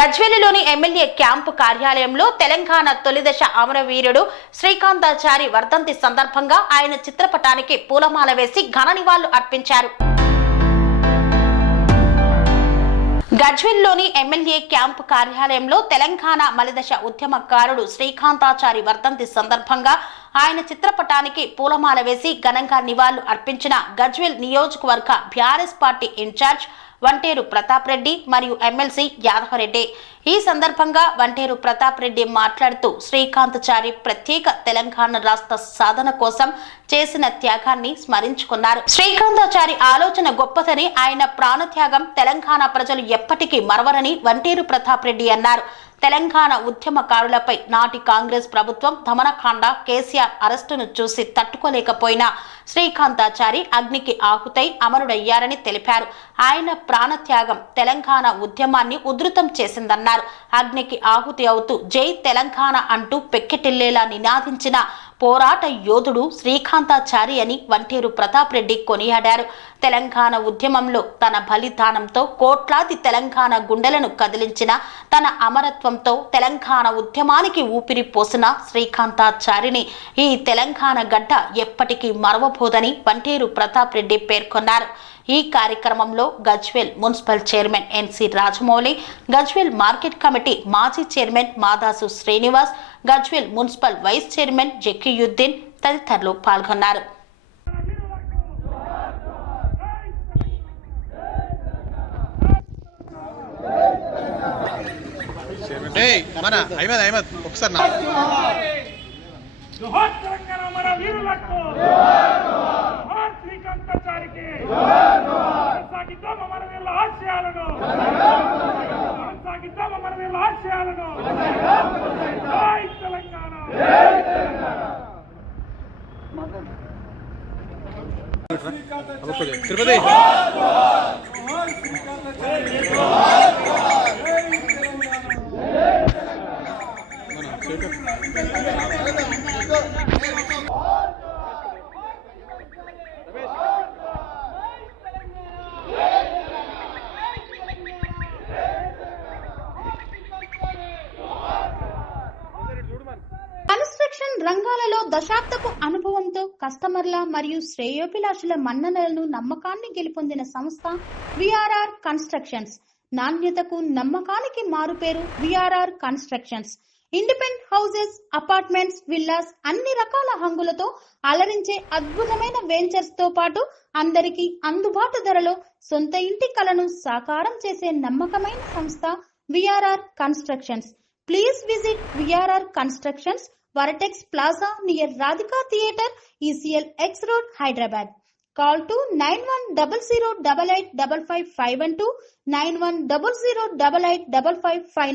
గజ్వేలులోని MLA camp కార్యాలయంలో తెలంగాణ తొలిదశ అమరవీరుడు శ్రీకాంతాచారి వర్ధంతి సందర్భంగా ఆయన చిత్రపటానికి పూలమాల వేసి ఘన నివాళులు అర్పించారు. గజ్వేలులోని ఎమ్మెల్యే క్యాంపు కార్యాలయంలో తెలంగాణ మలిదశ ఉద్యమకారుడు శ్రీకాంతాచారి వర్ధంతి సందర్భంగా ఆయన చిత్రపటానికి పూలమాల వేసి ఘనంగా నివాళులు అర్పించిన గజ్వేల్ నియోజకవర్గ BRS party in charge Vanteru Pratap Reddy మరియు ఎమ్మెల్సీ యాదవరెడ్డి. ఈ సందర్భంగా వంటేరు ప్రతాప్ రెడ్డి మాట్లాడుతూ శ్రీకాంతాచారి ప్రత్యేక తెలంగాణ రాష్ట్ర సాధన కోసం చేసిన త్యాగాన్ని స్మరించుకున్నారు. శ్రీకాంతాచారి ఆలోచన గొప్పదని, ఆయన ప్రాణత్యాగం తెలంగాణ ప్రజలు ఎప్పటికీ మరవరని వంటేరు ప్రతాప్ రెడ్డి అన్నారు. తెలంగాణ ఉద్యమకారులపై నాటి కాంగ్రెస్ ప్రభుత్వం దమనకాండ కేసీఆర్ అరెస్టును చూసి తట్టుకోలేకపోయినా శ్రీకాంతాచారి అగ్నికి ఆహుతై అమరుడయ్యారని తెలిపారు. ఆయన ప్రాణత్యాగం తెలంగాణ ఉద్యమాన్ని ఉధృతం చేసిందన్నారు. అగ్నికి ఆహుతి అవుతూ జై తెలంగాణ అంటూ పెక్కెటిల్లేలా నినాదించిన పోరాట యోధుడు శ్రీకాంతాచారి అని వంటేరు ప్రతాప్ రెడ్డి కొనియాడారు. తెలంగాణ ఉద్యమంలో తన బలిదానంతో కోట్లాది తెలంగాణ గుండెలను కదిలించిన, తన అమరత్వంతో తెలంగాణ ఉద్యమానికి ఊపిరి పోసిన శ్రీకాంతాచారిని ఈ తెలంగాణ గడ్డ ఎప్పటికీ మరవబోదని వంటేరు ప్రతాప్ రెడ్డి పేర్కొన్నారు. ఈ కార్యక్రమంలో Gajwel municipal chairman NC Rajamouli, Gajwel market committee మాజీ chairman Madasu Srinivas, Gajwel municipal vice chairman Zakiuddin తదితరులు పాల్గొన్నారు. తిరుపతి కన్స్ట్రక్షన్ రంగాలలో దశాబ్దపు అనుభవంతో కస్టమర్ల మరియు శ్రేయోభిలాషుల మన్ననలను నమ్మకాన్ని గెలుపొందిన సంస్థ విఆర్ఆర్ కన్స్ట్రక్షన్స్. నాణ్యతకు నమ్మకానికి మారుపేరు VRR constructions. Independent houses, apartments, villas అన్ని రకాల హంగులతో అలరించే అద్భుతమైన వెంచర్స్ తో పాటు అందరికీ అందుబాటు ధరలో సొంత ఇంటి కలను సాకారం చేసే నమ్మకమైన సంస్థ VRR constructions. Please visit VRR Constructions, Varatex Plaza near Radhika Theatre, ECL X Road, Hyderabad. Call to 9100885551 91008855.